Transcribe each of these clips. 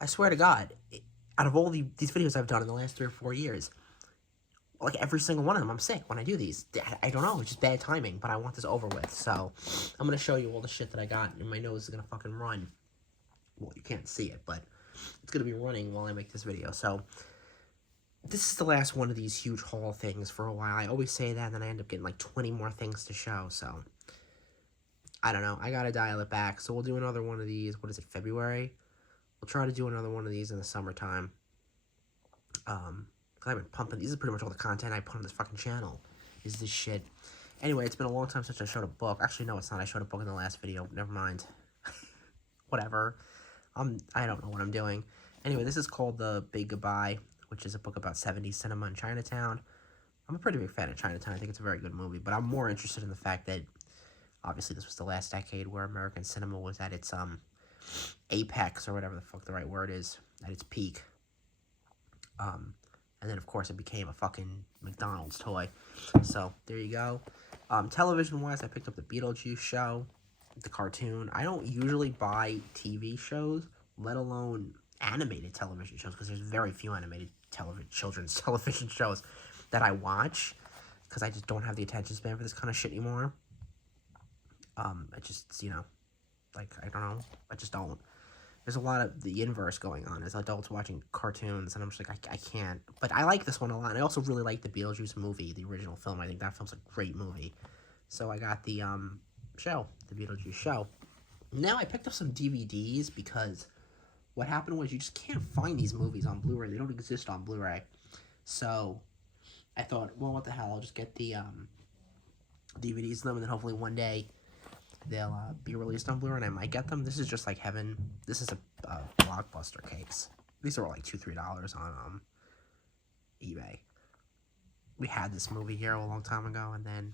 I swear to God, out of all these videos I've done in the last 3 or 4 years, like every single one of them, I'm sick when I do these. I don't know, it's just bad timing, but I want this over with. So I'm gonna show you all the shit that I got, and my nose is gonna fucking run. Well, you can't see it, but it's gonna be running while I make this video. So this is the last one of these huge haul things for a while. I always say that, and then I end up getting like 20 more things to show. So I don't know. I gotta dial it back. So we'll do another one of these. What is it, February? We'll try to do another one of these in the summertime. Cause I've been pumping. These is pretty much all the content I put on this fucking channel. Is this shit. Anyway, it's been a long time since I showed a book. Actually, no, it's not. I showed a book in the last video. Never mind. Whatever. I don't know what I'm doing. Anyway, this is called The Big Goodbye, which is a book about 70s cinema in Chinatown. I'm a pretty big fan of Chinatown. I think it's a very good movie, but I'm more interested in the fact that obviously this was the last decade where American cinema was at its apex, or whatever the fuck the right word is, at its peak. And then, of course, it became a fucking McDonald's toy. So, there you go. Television-wise, I picked up the Beetlejuice show, the cartoon. I don't usually buy TV shows, let alone animated television shows, because there's very few animated children's television shows that I watch, because I just don't have the attention span for this kind of shit anymore. I just, like, I don't know. I just don't. There's a lot of the inverse going on as adults watching cartoons, and I'm just like, I can't. But I like this one a lot. And I also really like the Beetlejuice movie, the original film. I think that film's a great movie. So I got the show, the Beetlejuice show. Now I picked up some DVDs because what happened was you just can't find these movies on Blu-ray. They don't exist on Blu-ray. So I thought, well, what the hell? I'll just get the DVDs of them, and then hopefully one day they'll be released on Blu-ray, and I might get them. This is just like heaven. This is a Blockbuster case. These are all like $2-3 on eBay. We had this movie here a long time ago, and then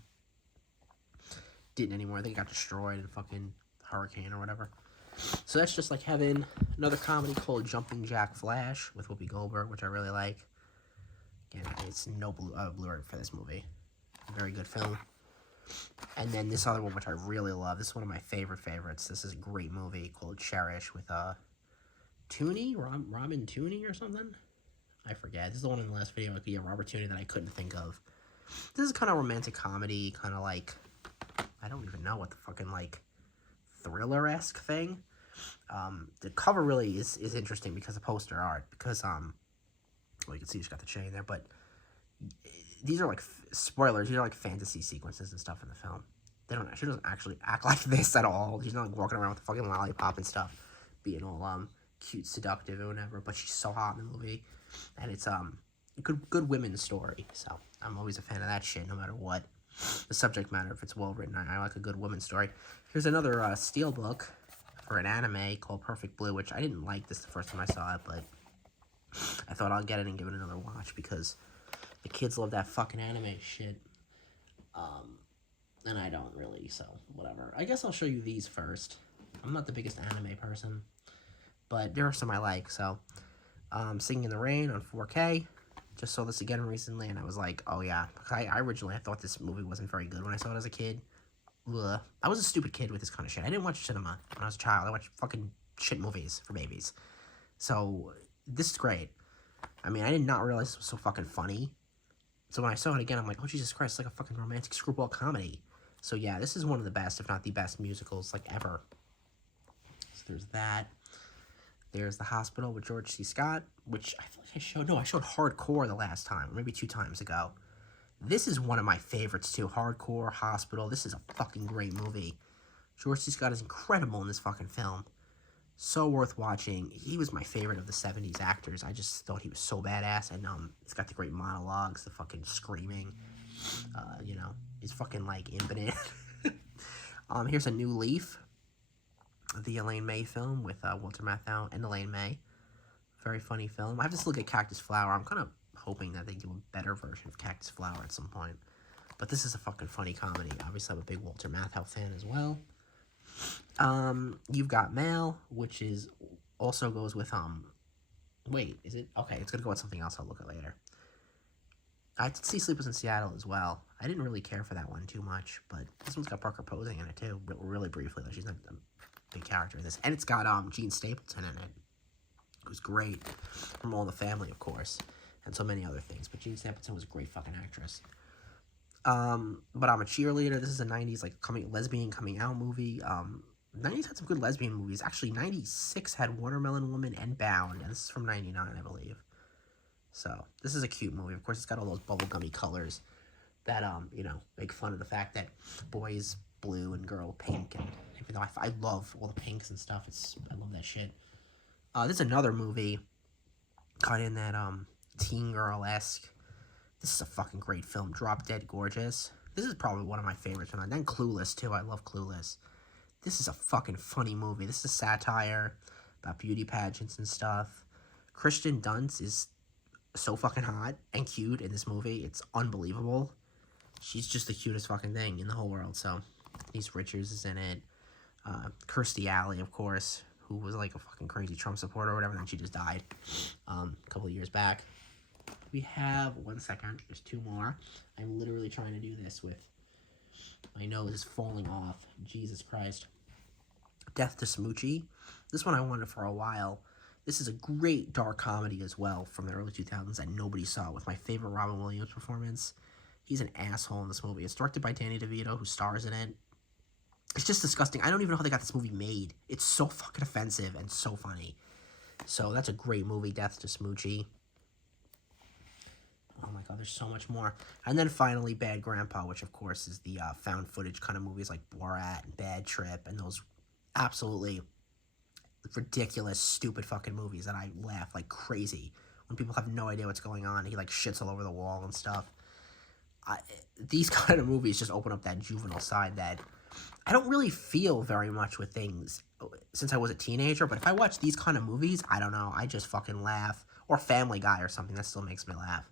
didn't anymore. I think it got destroyed in fucking hurricane or whatever. So that's just like heaven. Another comedy called Jumping Jack Flash with Whoopi Goldberg, which I really like. Again, it's no Blu-ray for this movie. Very good film. And then this other one, which I really love. This is one of my favorites. This is a great movie called Cherish with Tooney, Robin Tooney or something. I forget. This is the one in the last video. Robert Tooney that I couldn't think of. This is kind of romantic comedy, kind of like, I don't even know what the fucking like thriller-esque thing. The cover really is interesting because of poster art. Because well, you can see she's got the chain there, but these are like spoilers. These are like fantasy sequences and stuff in the film. She doesn't actually act like this at all. She's not like walking around with a fucking lollipop and stuff, being all cute, seductive, or whatever. But she's so hot in the movie, and it's a good women's story. So I'm always a fan of that shit, no matter what the subject matter. If it's well written, I like a good women's story. Here's another steel book for an anime called Perfect Blue, which I didn't like this the first time I saw it, but I thought I'll get it and give it another watch because the kids love that fucking anime shit. And I don't really, so whatever. I guess I'll show you these first. I'm not the biggest anime person, but there are some I like, so. Singing in the Rain on 4K. Just saw this again recently, and I was like, oh yeah. I originally thought this movie wasn't very good when I saw it as a kid. Ugh. I was a stupid kid with this kind of shit. I didn't watch cinema when I was a child. I watched fucking shit movies for babies. So, this is great. I mean, I did not realize it was so fucking funny. So when I saw it again, I'm like, oh, Jesus Christ, it's like a fucking romantic screwball comedy. So yeah, this is one of the best, if not the best, musicals, like, ever. So there's that. There's The Hospital with George C. Scott, which I feel like I showed Hardcore the last time, or maybe 2 times ago. This is one of my favorites, too. Hardcore, Hospital, this is a fucking great movie. George C. Scott is incredible in this fucking film. So worth watching. He was my favorite of the 70s actors. I just thought he was so badass, and he's got the great monologues, the fucking screaming. He's fucking, like, impotent. Here's A New Leaf, the Elaine May film with Walter Matthau and Elaine May. Very funny film. I have to look at Cactus Flower. I'm kind of hoping that they do a better version of Cactus Flower at some point. But this is a fucking funny comedy. Obviously, I'm a big Walter Matthau fan as well. You've Got Mail, which is also goes with wait, is it? Okay, it's gonna go with something else I'll look at later. I did see Sleepless in Seattle as well. I didn't really care for that one too much, but this one's got Parker Posey in it too, really briefly, though. She's not a big character in this. And it's got Gene Stapleton in it, who's great, from All in the Family, of course, and so many other things. But Jean Stapleton was a great fucking actress. But I'm a Cheerleader. This is a 90s, like, lesbian coming out movie. 90s had some good lesbian movies. Actually, 96 had Watermelon Woman and Bound, and this is from 99, I believe. So, this is a cute movie. Of course, it's got all those bubblegummy colors that, make fun of the fact that boys blue and girl pink, and even though I love all the pinks and stuff, I love that shit. This is another movie, kind of in that, teen girl-esque. This is a fucking great film, Drop Dead Gorgeous. This is probably one of my favorites, and then Clueless, too. I love Clueless. This is a fucking funny movie. This is satire about beauty pageants and stuff. Kristen Dunst is so fucking hot and cute in this movie. It's unbelievable. She's just the cutest fucking thing in the whole world. So, Denise Richards is in it. Kirstie Alley, of course, who was like a fucking crazy Trump supporter or whatever, and she just died a couple of years back. We have, one second, there's two more. I'm literally trying to do this with my nose falling off. Jesus Christ. Death to Smoochie. This one I wanted for a while. This is a great dark comedy as well from the early 2000s that nobody saw, with my favorite Robin Williams performance. He's an asshole in this movie. It's directed by Danny DeVito, who stars in it. It's just disgusting. I don't even know how they got this movie made. It's so fucking offensive and so funny. So that's a great movie, Death to Smoochie. Oh my god, there's so much more. And then finally, Bad Grandpa, which of course is the found footage kind of movies like Borat and Bad Trip and those absolutely ridiculous, stupid fucking movies that I laugh like crazy when people have no idea what's going on. He like shits all over the wall and stuff. These kind of movies just open up that juvenile side that I don't really feel very much with things since I was a teenager, but if I watch these kind of movies, I don't know, I just fucking laugh. Or Family Guy or something, that still makes me laugh.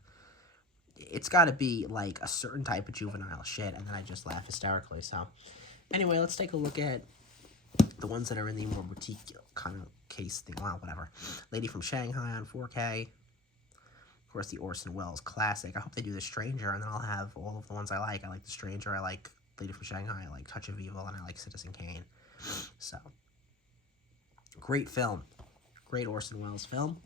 It's got to be, like, a certain type of juvenile shit, and then I just laugh hysterically. So, anyway, let's take a look at the ones that are in the more boutique kind of case thing. Well, whatever. Lady from Shanghai on 4K. Of course, the Orson Welles classic. I hope they do The Stranger, and then I'll have all of the ones I like. I like The Stranger, I like Lady from Shanghai, I like Touch of Evil, and I like Citizen Kane. So, great film. Great Orson Welles film.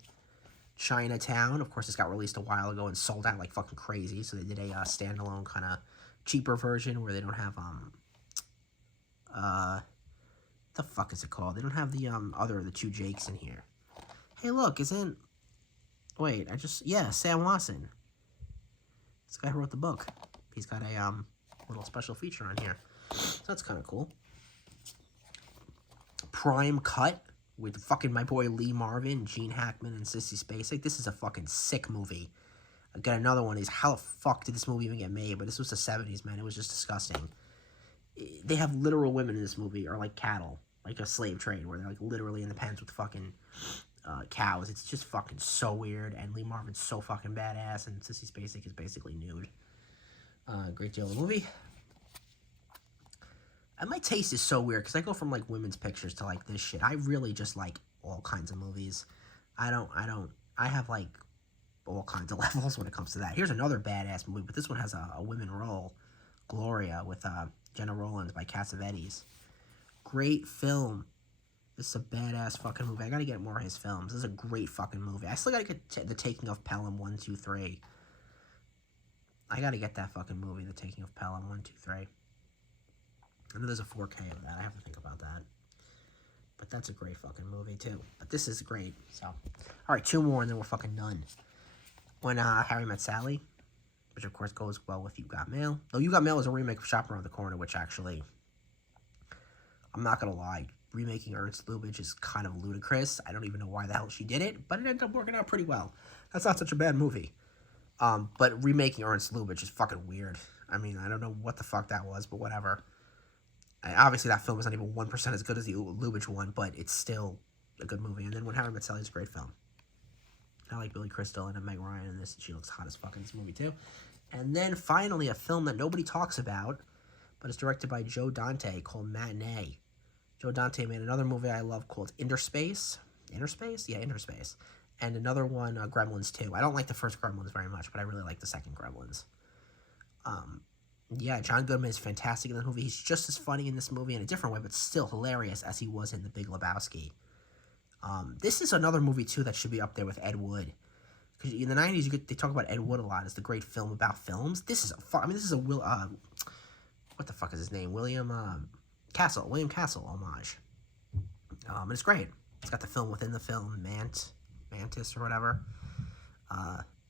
Chinatown, of course, this got released a while ago and sold out like fucking crazy, so they did a standalone kind of cheaper version where they don't have, the fuck is it called? They don't have the two Jakes in here. Hey, look, wait, Sam Watson. This guy who wrote the book. He's got a, little special feature on here. So that's kind of cool. Prime Cut. With fucking my boy Lee Marvin, Gene Hackman, and Sissy Spacek. This is a fucking sick movie. I got another one is, how the fuck did this movie even get made? But this was the 70s, man. It was just disgusting. They have literal women in this movie, or like cattle. Like a slave trade, where they're like literally in the pens with fucking cows. It's just fucking so weird. And Lee Marvin's so fucking badass. And Sissy Spacek is basically nude. Great deal of the movie. And my taste is so weird, because I go from, like, women's pictures to, like, this shit. I really just like all kinds of movies. I have, like, all kinds of levels when it comes to that. Here's another badass movie, but this one has a women role. Gloria, with Jenna Rollins by Cassavetes. Great film. This is a badass fucking movie. I gotta get more of his films. This is a great fucking movie. I still gotta get The Taking of Pelham 1, 2, 3. I gotta get that fucking movie, The Taking of Pelham 1, 2, 3. I know there's a 4K of that. I have to think about that. But that's a great fucking movie, too. But this is great, so. Alright, two more, and then we're fucking done. When Harry Met Sally, which, of course, goes well with You Got Mail. Though You Got Mail is a remake of Shop Around the Corner, which, actually, I'm not gonna lie, remaking Ernst Lubitsch is kind of ludicrous. I don't even know why the hell she did it, but it ended up working out pretty well. That's not such a bad movie. But remaking Ernst Lubitsch is fucking weird. I mean, I don't know what the fuck that was, but whatever. Obviously, that film is not even 1% as good as the Lubitsch one, but it's still a good movie. And then When Harry Met Sally is a great film. I like Billy Crystal and Meg Ryan in this, and she looks hot as fuck in this movie, too. And then, finally, a film that nobody talks about, but it's directed by Joe Dante, called Matinee. Joe Dante made another movie I love called Interspace. Interspace? Yeah, Interspace. And another one, Gremlins 2. I don't like the first Gremlins very much, but I really like the second Gremlins. Yeah, John Goodman is fantastic in the movie. He's just as funny in this movie in a different way, but still hilarious as he was in The Big Lebowski. This is another movie, too, that should be up there with Ed Wood. Because in the 90s, they talk about Ed Wood a lot as the great film about films. This is this is a what the fuck is his name? William Castle homage. And it's great. It's got the film within the film, Mantis or whatever.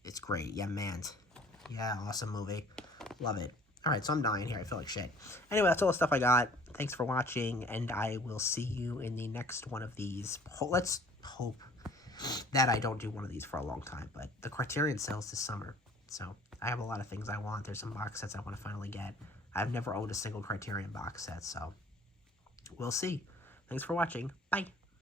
It's great. Yeah, Mant. Yeah, awesome movie. Love it. Alright, so I'm dying here. I feel like shit. Anyway, that's all the stuff I got. Thanks for watching, and I will see you in the next one of these. Let's hope that I don't do one of these for a long time, but the Criterion sales this summer. So, I have a lot of things I want. There's some box sets I want to finally get. I've never owned a single Criterion box set, so we'll see. Thanks for watching. Bye.